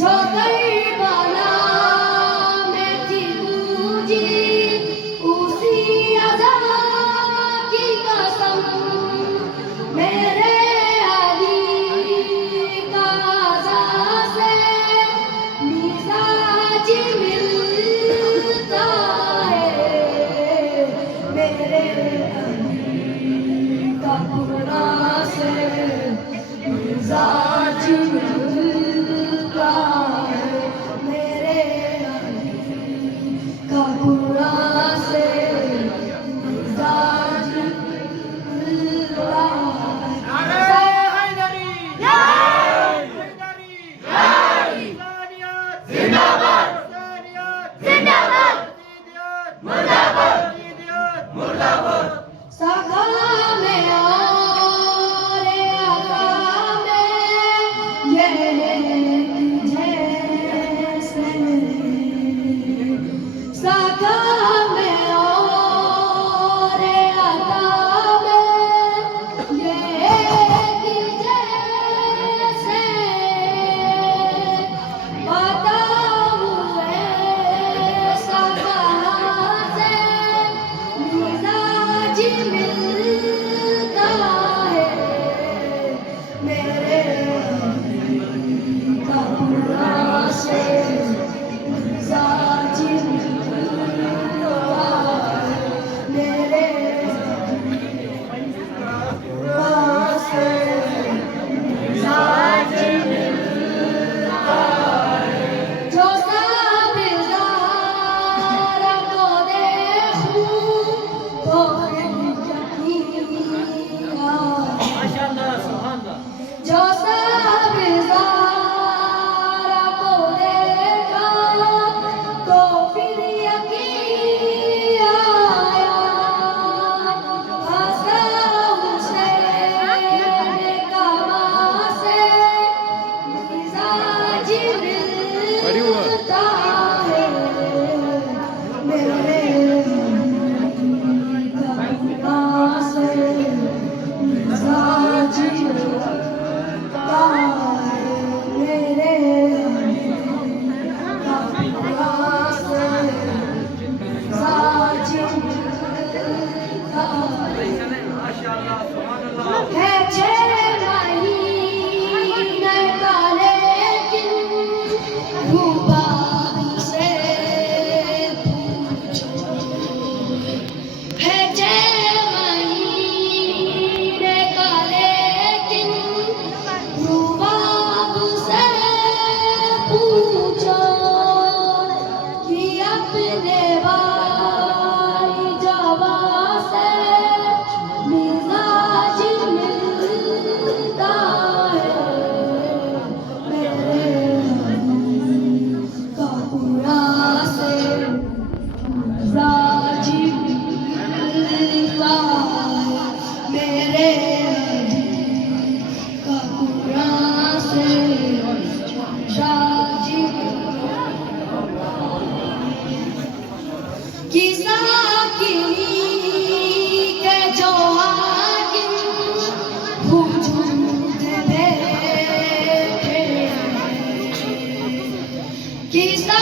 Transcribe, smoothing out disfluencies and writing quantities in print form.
जो करबला में थी पूजी उसी अज़ा की कसम मेरे अली का अज़ा से मिजाज मिलता है मेरे अली का कुरान से मिजाज मिलता है मेरे अली का कुरान से मिजाज मिलता है। सखा में और अता में ये जैसे सखा में और अता में ये जैसे बताऊं ऐसा कहाँ से मिजाज मिलता है मेरे का कुरान से मिजाज मिलता है मेरे कुरान से मिजाज मिलता है। जो साबेदार को देखूं तो जो साबेदार को देखा तो फिर यकीन आया हंसा हुसैन कमा से मिजाज मिलता है मेरे कुरान से मिजाज मिलता है मेरे कुरान से मिजाज मिलता है चेहरे महीने का लेकिन रूबाब से पूछो है चेहरे महीने का लेकिन रूबाब से पूछो कि अपने भाई जवा से मिजाज मिलता है मेरे का कुरान से मिजाज मिलता है मेरे का कुरान से मिजाज किसा के जो हाकिम वजूद बैठे किसा